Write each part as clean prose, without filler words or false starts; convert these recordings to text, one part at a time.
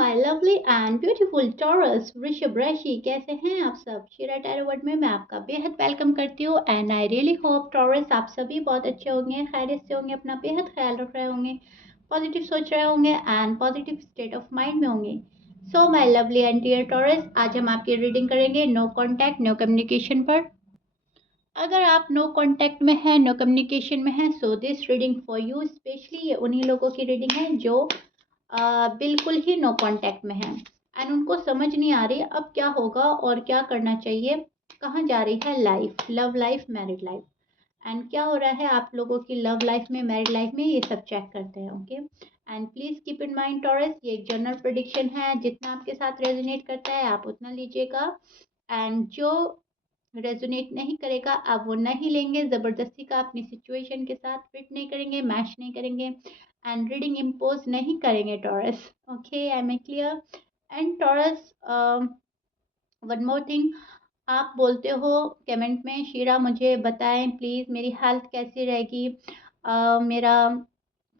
My lovely and beautiful taurus वृषभ राशि, कैसे हैं आप सब। शिरा टैरो वर्ड में मैं आपका बेहद वेलकम करती हूँ and I really hope taurus आप सभी बहुत अच्छे होंगे, खैरियत से होंगे, अपना बेहद ख्याल रख रहे होंगे, पॉजिटिव सोच रहे होंगे and positive state of mind में होंगे। So my lovely and dear Taurus, आज हम आपकी रीडिंग करेंगे नो कॉन्टैक्ट नो कम्युनिकेशन पर। अगर आप नो कांटेक्ट में हैं, नो कम्युनिकेशन में हैं, so this reading for you. Specially ये उन्हीं लोगों की रीडिंग है जो बिल्कुल ही नो कांटेक्ट में हैं एंड उनको समझ नहीं आ रही अब क्या होगा और क्या करना चाहिए, कहाँ जा रही है life, love life, married life and क्या हो रहा है आप लोगों की लव लाइफ में, मैरिड लाइफ में, ये सब चेक करते हैं। Okay and please keep in mind taurus, ये एक जनरल प्रेडिक्शन है, जितना आपके साथ रेजोनेट करता है आप उतना लीजिएगा एंड जो रेजोनेट नहीं करेगा आप वो नहीं लेंगे, ज़बरदस्ती का अपनी सिचुएशन के साथ फिट नहीं करेंगे, मैच नहीं करेंगे एंड रीडिंग इम्पोज नहीं करेंगे taurus. Okay, I am clear. And taurus, one more thing, आप बोलते हो कमेंट में, शीरा मुझे बताएं प्लीज़ मेरी हेल्थ कैसी रहेगी, मेरा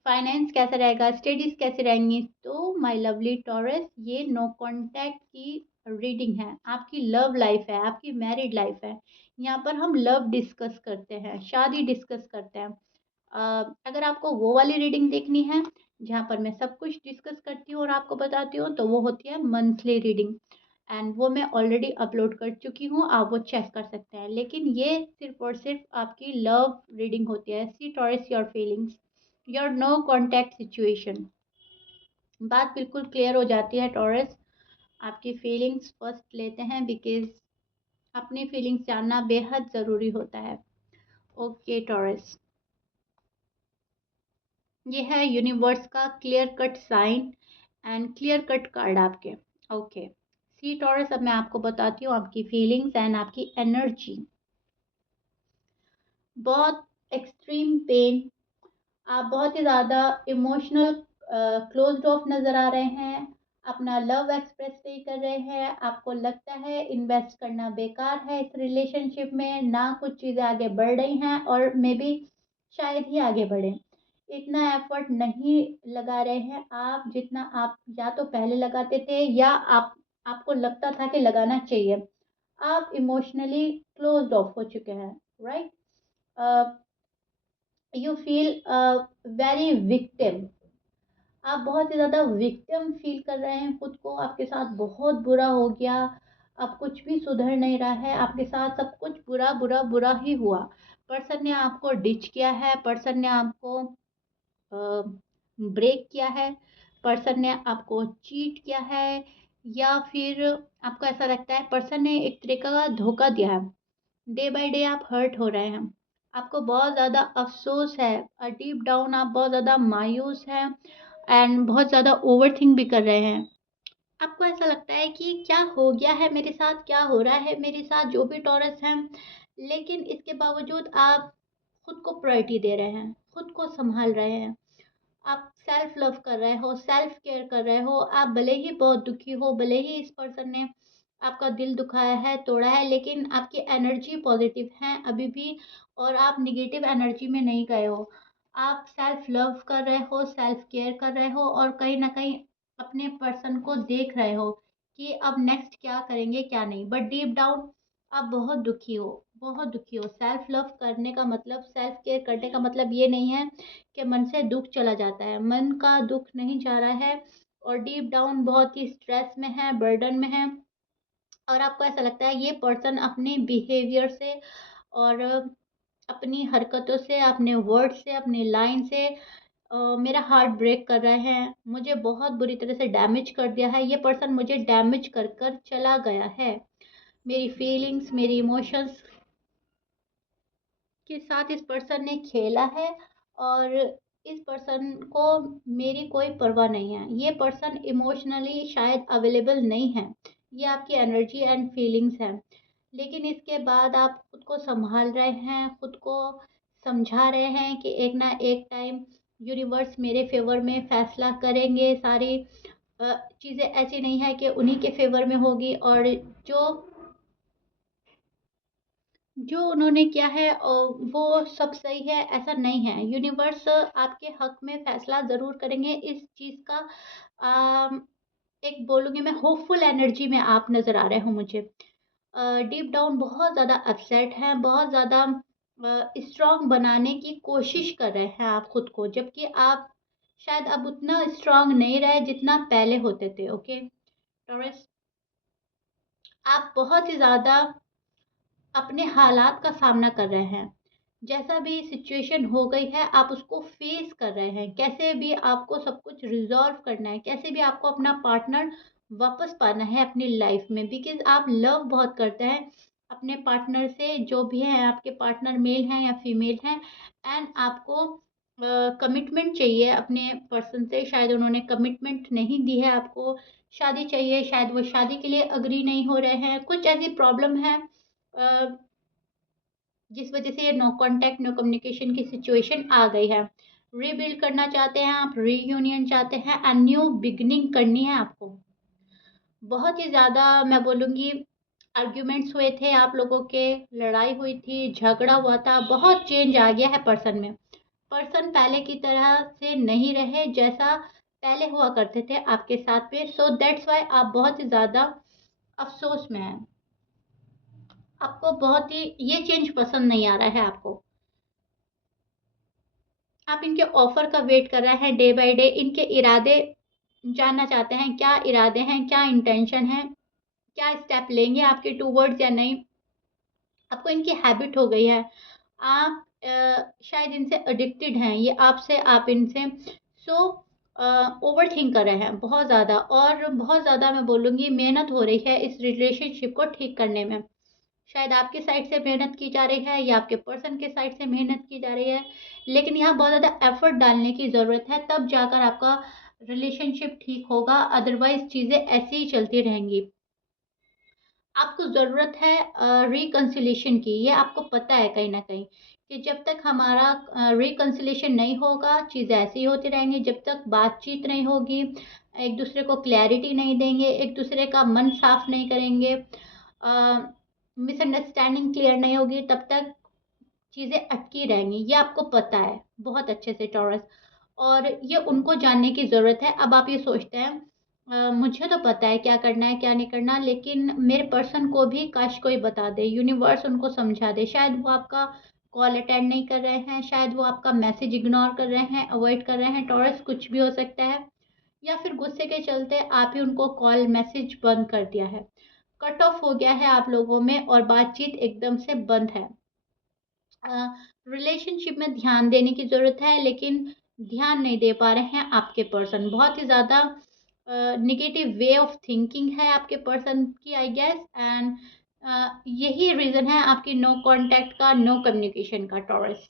फाइनेंस कैसा रहेगा, स्टडीज़ कैसे रहेंगी। तो माय लवली टॉरस, ये नो कांटेक्ट की रीडिंग है, आपकी लव लाइफ है, आपकी मैरिड लाइफ है। यहाँ पर हम लव डिस्कस करते हैं, शादी डिस्कस करते हैं। अगर आपको वो वाली रीडिंग देखनी है जहाँ पर मैं सब कुछ डिस्कस करती हूँ और आपको बताती हूँ, तो वो होती है मंथली रीडिंग एंड वो मैं ऑलरेडी अपलोड कर चुकी हूँ, आप वो चेक कर सकते हैं। लेकिन ये सिर्फ और सिर्फ आपकी लव रीडिंग होती है। See Taurus your feelings, your no contact situation. बात बिल्कुल क्लियर हो जाती है टॉरस, आपकी फीलिंग्स फर्स्ट लेते हैं बिकॉज अपनी फीलिंग्स जानना बेहद ज़रूरी होता है। ओके टॉरस, ये है यूनिवर्स का clear cut sign and clear cut card आपके। ओके सी टॉरस, अब मैं आपको बताती हूँ आपकी फीलिंग्स एंड आपकी एनर्जी। बहुत एक्सट्रीम पेन, आप बहुत ही ज़्यादा इमोशनल क्लोज्ड ऑफ नज़र आ रहे हैं, अपना लव एक्सप्रेस नहीं कर रहे हैं, आपको लगता है इन्वेस्ट करना बेकार है इस रिलेशनशिप में, ना कुछ चीज़ें आगे बढ़ रही हैं और मे बी शायद ही आगे बढ़े। इतना एफर्ट नहीं लगा रहे हैं आप जितना आप या तो पहले लगाते थे या आपको लगता था कि लगाना चाहिए। आप इमोशनली क्लोज्ड ऑफ हो चुके हैं, right. You feel very victim, आप बहुत ही ज़्यादा विक्टिम फील कर रहे हैं खुद को, आपके साथ बहुत बुरा हो गया, अब कुछ भी सुधर नहीं रहा है, आपके साथ सब कुछ बुरा बुरा बुरा ही हुआ। पर्सन ने आपको डिच किया है, पर्सन ने आपको ब्रेक किया है, पर्सन ने आपको चीट किया है, या फिर आपको ऐसा लगता है पर्सन ने एक तरीके का धोखा दिया है। डे बाय डे आप हर्ट हो रहे हैं, आपको बहुत ज़्यादा अफ़सोस है, डीप डाउन आप बहुत ज़्यादा मायूस हैं एंड बहुत ज़्यादा ओवरथिंक भी कर रहे हैं। आपको ऐसा लगता है कि क्या हो गया है मेरे साथ, क्या हो रहा है मेरे साथ, जो भी टॉरस हैं। लेकिन इसके बावजूद आप खुद को प्रायोरिटी दे रहे हैं, खुद को संभाल रहे हैं, आप सेल्फ लव कर रहे हो, सेल्फ केयर कर रहे हो। आप भले ही बहुत दुखी हो, भले ही इस पर्सन ने आपका दिल दुखाया है, तोड़ा है, लेकिन आपकी एनर्जी पॉजिटिव है अभी भी और आप निगेटिव एनर्जी में नहीं गए हो। आप सेल्फ लव कर रहे हो, सेल्फ केयर कर रहे हो और कहीं ना कहीं अपने पर्सन को देख रहे हो कि अब नेक्स्ट क्या करेंगे क्या नहीं, बट डीप डाउन आप बहुत दुखी हो, बहुत दुखी हो। सेल्फ लव करने का मतलब, सेल्फ केयर करने का मतलब ये नहीं है कि मन से दुख चला जाता है, मन का दुख नहीं जा रहा है और डीप डाउन बहुत ही स्ट्रेस में है, बर्डन में है और आपको ऐसा लगता है ये पर्सन अपने बिहेवियर से और अपनी हरकतों से, अपने वर्ड से, अपने लाइन से मेरा हार्ट ब्रेक कर रहे हैं, मुझे बहुत बुरी तरह से डैमेज कर दिया है, ये पर्सन मुझे डैमेज कर कर चला गया है। मेरी फीलिंग्स, मेरी इमोशंस के साथ इस पर्सन ने खेला है और इस पर्सन को मेरी कोई परवाह नहीं है। ये पर्सन इमोशनली शायद अवेलेबल नहीं है, ये आपकी एनर्जी एंड फीलिंग्स हैं। लेकिन इसके बाद आप खुद को संभाल रहे हैं, खुद को समझा रहे हैं कि एक ना एक टाइम यूनिवर्स मेरे फेवर में फैसला करेंगे। सारी चीज़ें ऐसी नहीं है कि उन्हीं के फेवर में होगी और जो जो उन्होंने किया है वो सब सही है, ऐसा नहीं है। यूनिवर्स आपके हक में फैसला ज़रूर करेंगे, इस चीज़ का एक बोलूँगी मैं होपफुल एनर्जी में आप नज़र आ रहे हो मुझे। डीप डाउन बहुत ज़्यादा अपसेट हैं, बहुत ज़्यादा स्ट्रॉन्ग बनाने की कोशिश कर रहे हैं आप खुद को, जबकि आप शायद अब उतना स्ट्रॉन्ग नहीं रहे जितना पहले होते थे, ओके? टॉरस, आप बहुत ही ज़्यादा अपने हालात का सामना कर रहे हैं। जैसा भी सिचुएशन हो गई है, आप उसको फेस कर रहे हैं। कैसे भी आपको सब कुछ रिज़ॉल्व करना है, कैसे भी आपको अपना पार्टनर वापस पाना है अपनी लाइफ में, बिकॉज़ आप लव बहुत करते हैं अपने पार्टनर से, जो भी हैं आपके पार्टनर, मेल हैं या फीमेल हैं, एंड आपको कमिटमेंट चाहिए अपने पर्सन से। शायद उन्होंने कमिटमेंट नहीं दी है आपको, शादी चाहिए, शायद वो शादी के लिए एग्री नहीं हो रहे हैं। कुछ ऐसी प्रॉब्लम है जिस वजह से ये नो कॉन्टैक्ट, नो कम्युनिकेशन की सिचुएशन आ गई है। रीबिल्ड करना चाहते हैं आप, रीयूनियन चाहते हैं एंड न्यू बिगिनिंग करनी है आपको। बहुत ही ज़्यादा मैं बोलूँगी आर्ग्यूमेंट्स हुए थे आप लोगों के, लड़ाई हुई थी, झगड़ा हुआ था, बहुत चेंज आ गया है पर्सन में। पर्सन पहले की तरह से नहीं रहे जैसा पहले हुआ करते थे आपके साथ में, सो दैट्स व्हाई आप बहुत ही ज़्यादा अफ़सोस में हैं। आपको बहुत ही ये चेंज पसंद नहीं आ रहा है आपको। आप इनके ऑफ़र का वेट कर रहे हैं डे बाय डे, इनके इरादे जानना चाहते हैं, क्या इरादे हैं, क्या इंटेंशन है, क्या स्टेप लेंगे आपके टुवर्ड्स या नहीं। आपको इनकी हैबिट हो गई है। आप शायद इनसे एडिक्टेड हैं, ये आपसे, आप इनसे। सो ओवरथिंक कर रहे हैं बहुत ज़्यादा, और बहुत ज़्यादा मैं बोलूँगी मेहनत हो रही है इस रिलेशनशिप को ठीक करने में। शायद आपकी साइड से मेहनत की जा रही है या आपके पर्सन के साइड से मेहनत की जा रही है, लेकिन यहाँ बहुत ज़्यादा एफर्ट डालने की ज़रूरत है, तब जाकर आपका रिलेशनशिप ठीक होगा, अदरवाइज़ चीज़ें ऐसे ही चलती रहेंगी। आपको ज़रूरत है रिकन्सिलिएशन की, ये आपको पता है कहीं न कहीं कि जब तक हमारा रिकन्सिलिएशन नहीं होगा, चीज़ें ऐसे ही होती रहेंगी। जब तक बातचीत नहीं होगी, एक-दूसरे को क्लैरिटी नहीं देंगे, एक-दूसरे का मन साफ नहीं करेंगे, मिसअंडरस्टैंडिंग क्लियर नहीं होगी, तब तक चीज़ें अटकी रहेंगी। ये आपको पता है बहुत अच्छे से टॉरस, और ये उनको जानने की ज़रूरत है। अब आप ये सोचते हैं मुझे तो पता है क्या करना है, क्या नहीं करना, लेकिन मेरे पर्सन को भी काश कोई बता दे, यूनिवर्स उनको समझा दे। शायद वो आपका कॉल अटेंड नहीं कर रहे हैं, शायद वो आपका मैसेज इग्नोर कर रहे हैं, अवॉइड कर रहे हैं। टॉरस, कुछ भी हो सकता है, या फिर गुस्से के चलते आप ही उनको कॉल मैसेज बंद कर दिया है। कट ऑफ हो गया है आप लोगों में और बातचीत एकदम से बंद है। रिलेशनशिप में ध्यान देने की ज़रूरत है, लेकिन ध्यान नहीं दे पा रहे हैं आपके पर्सन। बहुत ही ज़्यादा नेगेटिव वे ऑफ थिंकिंग है आपके पर्सन की, आई गेस, एंड यही रीज़न है आपकी नो कांटेक्ट का, नो कम्युनिकेशन का, टॉरस।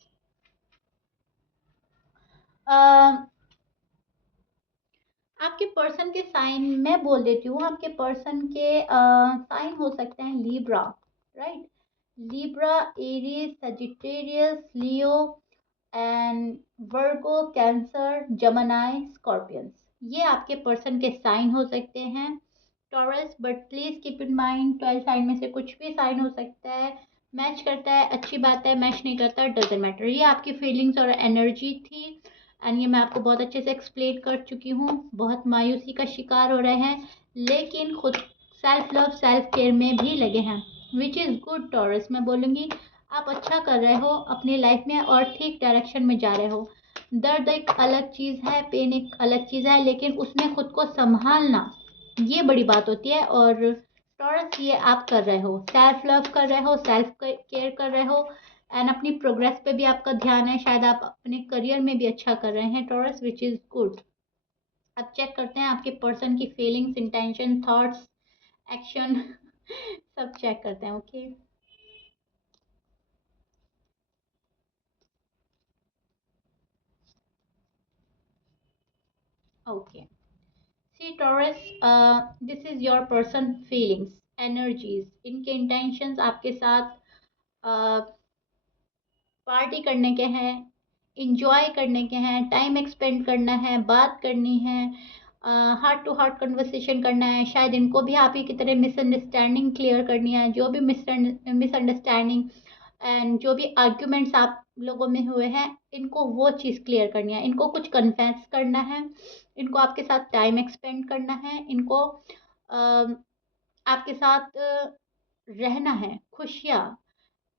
आपके पर्सन के साइन मैं बोल देती हूँ। आपके पर्सन के साइन हो सकते हैं Libra, right? Libra, Aries, Sagittarius, Leo and Virgo, Cancer, Gemini, Scorpions. ये आपके पर्सन के साइन हो सकते हैं Taurus, but please keep in mind 12 sign में से कुछ भी साइन हो सकता है। मैच करता है अच्छी बात है, मैच नहीं करता डजेंट मैटर। ये आपकी फीलिंग्स और एनर्जी थी, एंड ये मैं आपको बहुत अच्छे से एक्सप्लेन कर चुकी हूँ। बहुत मायूसी का शिकार हो रहे हैं, लेकिन खुद सेल्फ लव, सेल्फ केयर में भी लगे हैं, विच इज़ गुड टॉरस। मैं बोलूँगी आप अच्छा कर रहे हो अपनी लाइफ में और ठीक डायरेक्शन में जा रहे हो। दर्द एक अलग चीज़ है, पेन एक अलग चीज़ है, लेकिन उसमें खुद को संभालना ये बड़ी बात होती है। और टॉरस, ये आप कर रहे हो, सेल्फ लव कर रहे हो, सेल्फ केयर कर रहे हो, एंड अपनी प्रोग्रेस पे भी आपका ध्यान है। शायद आप अपने करियर में भी अच्छा कर रहे हैं टॉरस, विच इज़ गुड। अब चेक करते हैं आपके पर्सन की फीलिंग्स, इंटेंशन, थॉट्स, एक्शन सब चेक करते हैं, okay? Okay, see Taurus, this is your person feelings, energies, इनके इंटेंशंस आपके साथ पार्टी करने के हैं, इंजॉय करने के हैं, टाइम एक्सपेंड करना है, बात करनी है, हार्ट टू हार्ट कन्वर्सेशन करना है। शायद इनको भी आप ही की तरह मिसअंडरस्टैंडिंग क्लियर करनी है, जो भी मिसअंडरस्टैंडिंग एंड जो भी आर्ग्यूमेंट्स आप लोगों में हुए हैं, इनको वो चीज़ क्लियर करनी है, इनको कुछ कन्फेस करना है, इनको आपके साथ टाइम एक्सपेंड करना है, इनको आपके साथ रहना है, खुशियाँ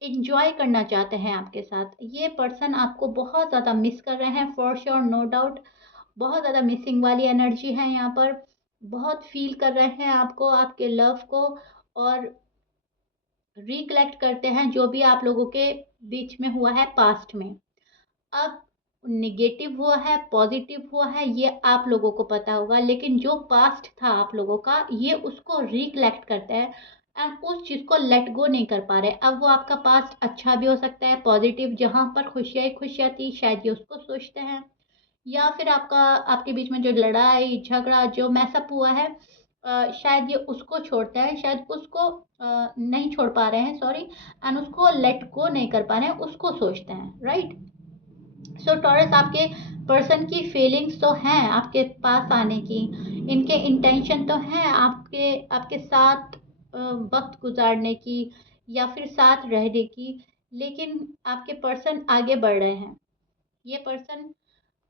एन्जॉय करना चाहते हैं आपके साथ। ये पर्सन आपको बहुत ज़्यादा मिस कर रहे हैं फॉर श्योर, नो डाउट। बहुत ज़्यादा मिसिंग वाली एनर्जी है यहाँ पर। बहुत फ़ील कर रहे हैं आपको, आपके लव को, और रिकलेक्ट करते हैं जो भी आप लोगों के बीच में हुआ है पास्ट में। अब नेगेटिव हुआ है, पॉजिटिव हुआ है, ये आप लोगों को पता होगा, लेकिन जो पास्ट था आप लोगों का, ये उसको रिकलेक्ट करते हैं एंड उस चीज़ को लेट गो नहीं कर पा रहे। अब वो आपका पास्ट अच्छा भी हो सकता है, पॉजिटिव, जहाँ पर खुशियाँ ही खुशियाँ थी, शायद ये उसको सोचते हैं, या फिर आपके बीच में जो लड़ाई झगड़ा जो मैसअप हुआ है, शायद ये उसको छोड़ते हैं, शायद उसको नहीं छोड़ पा रहे हैं, सॉरी, एंड उसको लेट गो नहीं कर पा रहे हैं, उसको सोचते हैं, राइट। सो टॉरस, आपके पर्सन की फीलिंग्स तो हैं आपके पास आने की, इनके इंटेंशन तो हैं आपके आपके साथ वक्त गुजारने की या फिर साथ रहने की, लेकिन आपके पर्सन आगे बढ़ रहे हैं। ये पर्सन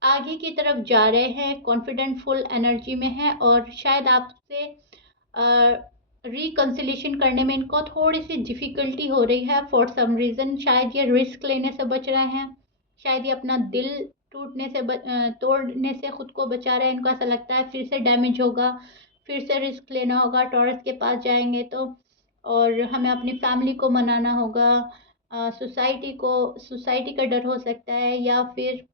आगे की तरफ जा रहे हैं, कॉन्फिडेंट फुल एनर्जी में है, और शायद आपसे रिकन्सिलेशन करने में इनको थोड़ी सी डिफ़िकल्टी हो रही है फॉर सम रीज़न। शायद ये रिस्क लेने से बच रहे हैं, शायद ये अपना दिल टूटने से तोड़ने से खुद को बचा रहे हैं। इनको ऐसा लगता है फिर से डैमेज होगा, फिर से रिस्क लेना होगा, टॉरस के पास जाएंगे तो, और हमें अपनी फैमिली को मनाना होगा, सोसाइटी का डर हो सकता है, या फिर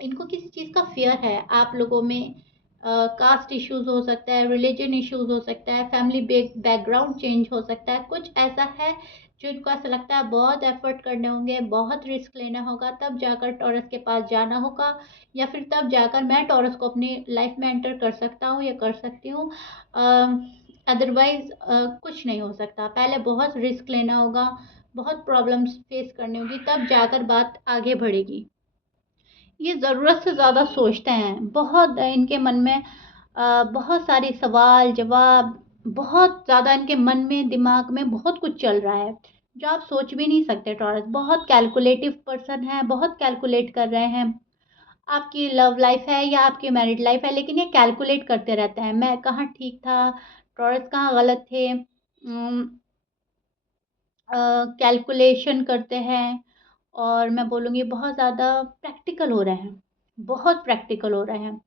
इनको किसी चीज़ का फ़ियर है आप लोगों में। कास्ट इश्यूज़ हो सकता है, रिलीजन इश्यूज़ हो सकता है, फैमिली बैकग्राउंड चेंज हो सकता है, कुछ ऐसा है जो इनको ऐसा लगता है बहुत एफर्ट करने होंगे, बहुत रिस्क लेना होगा, तब जाकर टॉरस के पास जाना होगा, या फिर तब जाकर मैं टॉरस को अपनी लाइफ में एंटर कर सकता हूँ या कर सकती हूँ। अदरवाइज कुछ नहीं हो सकता, पहले बहुत रिस्क लेना होगा, बहुत प्रॉब्लम्स फेस करनी होगी, तब जाकर बात आगे बढ़ेगी। ये ज़रूरत से ज़्यादा सोचते हैं, बहुत इनके मन में बहुत सारे सवाल जवाब, बहुत ज़्यादा इनके मन में दिमाग में बहुत कुछ चल रहा है जो आप सोच भी नहीं सकते। टॉरस बहुत कैलकुलेटिव पर्सन है, बहुत कैलकुलेट कर रहे हैं। आपकी लव लाइफ है या आपकी मैरिड लाइफ है, लेकिन ये कैलकुलेट करते रहते हैं, मैं कहाँ ठीक था, टॉरस कहाँ गलत थे, कैलकुलेशन करते हैं। और मैं बोलूँगी बहुत ज़्यादा प्रैक्टिकल हो रहे हैं, बहुत प्रैक्टिकल हो रहे हैं,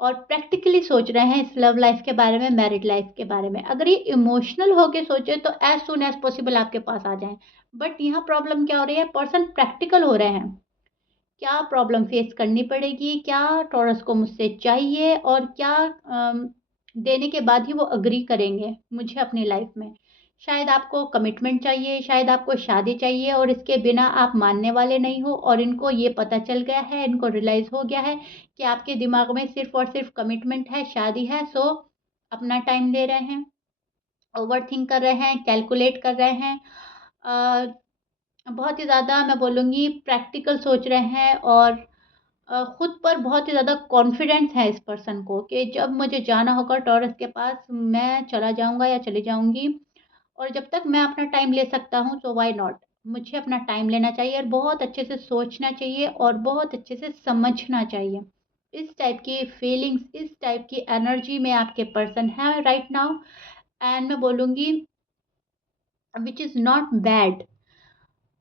और प्रैक्टिकली सोच रहे हैं इस लव लाइफ के बारे में, मैरिड लाइफ के बारे में। अगर ये इमोशनल होके सोचे तो एज सुन एज पॉसिबल आपके पास आ जाएं, बट यहाँ प्रॉब्लम क्या हो रही है, पर्सन प्रैक्टिकल हो रहे हैं। क्या प्रॉब्लम फेस करनी पड़ेगी, क्या टॉरस को मुझसे चाहिए, और क्या देने के बाद ही वो अग्री करेंगे मुझे अपनी लाइफ में। शायद आपको कमिटमेंट चाहिए, शायद आपको शादी चाहिए, और इसके बिना आप मानने वाले नहीं हो, और इनको ये पता चल गया है, इनको रियलाइज़ हो गया है कि आपके दिमाग में सिर्फ और सिर्फ कमिटमेंट है, शादी है। सो अपना टाइम ले रहे हैं, ओवरथिंक कर रहे हैं, कैलकुलेट कर रहे हैं, बहुत ही ज़्यादा मैं बोलूँगी प्रैक्टिकल सोच रहे हैं, और खुद पर बहुत ही ज़्यादा कॉन्फिडेंस है इस पर्सन को कि जब मुझे जाना होगा टॉरस के पास, मैं चला जाऊँगा या चली जाऊँगी, और जब तक मैं अपना टाइम ले सकता हूँ सो व्हाई नॉट। मुझे अपना टाइम लेना चाहिए, और बहुत अच्छे से सोचना चाहिए, और बहुत अच्छे से समझना चाहिए। इस टाइप की फीलिंग्स, इस टाइप की एनर्जी में आपके पर्सन है राइट नाउ, एंड मैं बोलूँगी विच इज़ नॉट बैड।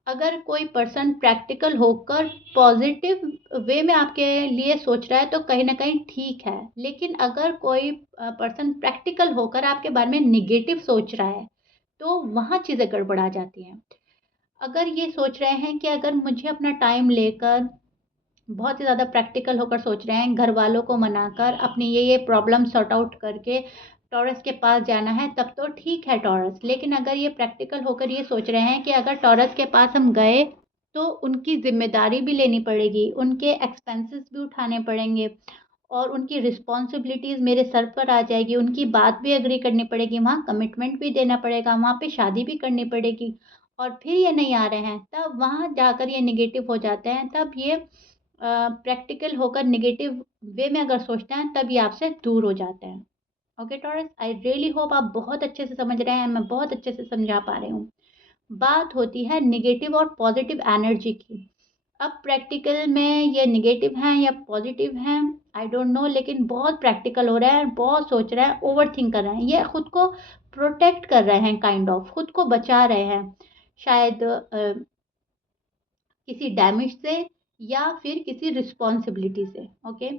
अगर कोई पर्सन प्रैक्टिकल होकर पॉजिटिव वे में आपके लिए सोच रहा है तो कहीं ना कहीं ठीक है, लेकिन अगर कोई पर्सन प्रैक्टिकल होकर आपके बारे में निगेटिव सोच रहा है तो वहाँ चीज़ें गड़बड़ा जाती हैं। अगर ये सोच रहे हैं कि अगर मुझे अपना टाइम लेकर बहुत ही ज़्यादा प्रैक्टिकल होकर सोच रहे हैं, घर वालों को मनाकर अपनी ये प्रॉब्लम सॉर्ट आउट करके टॉरस के पास जाना है, तब तो ठीक है टॉरस। लेकिन अगर ये प्रैक्टिकल होकर ये सोच रहे हैं कि अगर टॉरस के पास हम गए तो उनकी ज़िम्मेदारी भी लेनी पड़ेगी, उनके एक्सपेंसेस भी उठाने पड़ेंगे, और उनकी रिस्पॉन्सिबिलिटीज़ मेरे सर पर आ जाएगी, उनकी बात भी एग्री करनी पड़ेगी, वहाँ कमिटमेंट भी देना पड़ेगा, वहाँ पे शादी भी करनी पड़ेगी, और फिर ये नहीं आ रहे हैं, तब वहाँ जाकर ये नेगेटिव हो जाते हैं। तब ये प्रैक्टिकल होकर नेगेटिव वे में अगर सोचते हैं तब ये आपसे दूर हो जाते हैं। Okay taurus, I really hope आप बहुत अच्छे से समझ रहे हैं, मैं बहुत अच्छे से समझा पा रही हूँ। बात होती है नेगेटिव और पॉजिटिव एनर्जी की। अब प्रैक्टिकल में ये नेगेटिव हैं या पॉजिटिव हैं, आई डोंट नो, लेकिन बहुत प्रैक्टिकल हो रहा है, बहुत सोच रहा है, ओवरथिंक कर रहे हैं, ये खुद को प्रोटेक्ट कर रहे हैं, काइंड ऑफ खुद को बचा रहे हैं शायद किसी डैमेज से या फिर किसी रिस्पॉन्सिबिलिटी से। ओके,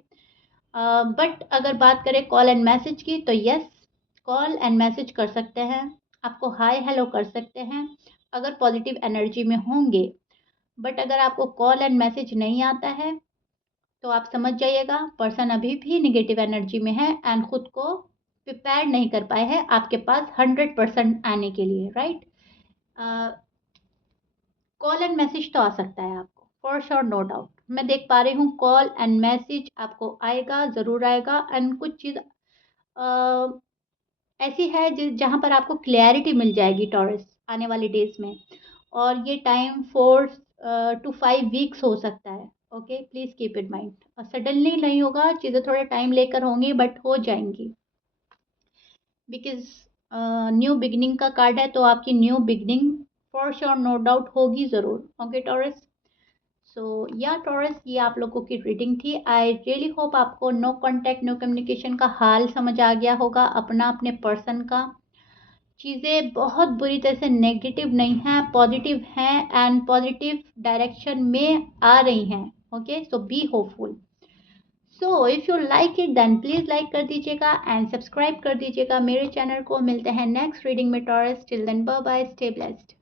बट अगर बात करें कॉल एंड मैसेज की, तो यस, कॉल एंड मैसेज कर सकते हैं, आपको हाय हेलो कर सकते हैं अगर पॉजिटिव एनर्जी में होंगे। बट अगर आपको कॉल एंड मैसेज नहीं आता है तो आप समझ जाइएगा पर्सन अभी भी निगेटिव एनर्जी में है एंड खुद को प्रिपेयर नहीं कर पाए हैं आपके पास 100% आने के लिए, राइट। कॉल एंड मैसेज तो आ सकता है आपको, फॉर श्योर, नो डाउट। मैं देख पा रही हूँ कॉल एंड मैसेज आपको आएगा, ज़रूर आएगा। एंड कुछ चीज़ ऐसी है जहाँ पर आपको क्लैरिटी मिल जाएगी टॉरस आने वाले डेज में, और ये टाइम 4 to 5 वीक्स हो सकता है। Okay, please keep it mind, और सडनली नहीं होगा, चीज़ें थोड़ा टाइम लेकर होंगी बट हो जाएंगी, बिकॉज न्यू बिगनिंग का कार्ड है, तो आपकी new beginning for sure, no doubt, होगी ज़रूर। ओके टॉरस, सो या टॉरस, ये आप लोगों की रीडिंग थी। आई रियली होप आपको नो कांटेक्ट नो कम्युनिकेशन का हाल समझ आ गया होगा, अपना अपने पर्सन का। चीज़ें बहुत बुरी तरह से नेगेटिव नहीं हैं, पॉजिटिव हैं एंड पॉजिटिव डायरेक्शन में आ रही हैं। Okay, so be hopeful. So if you like it then please like कर दीजिएगा एंड सब्सक्राइब कर दीजिएगा मेरे चैनल को। मिलते हैं नेक्स्ट रीडिंग में Taurus, till then bye bye, stay blessed.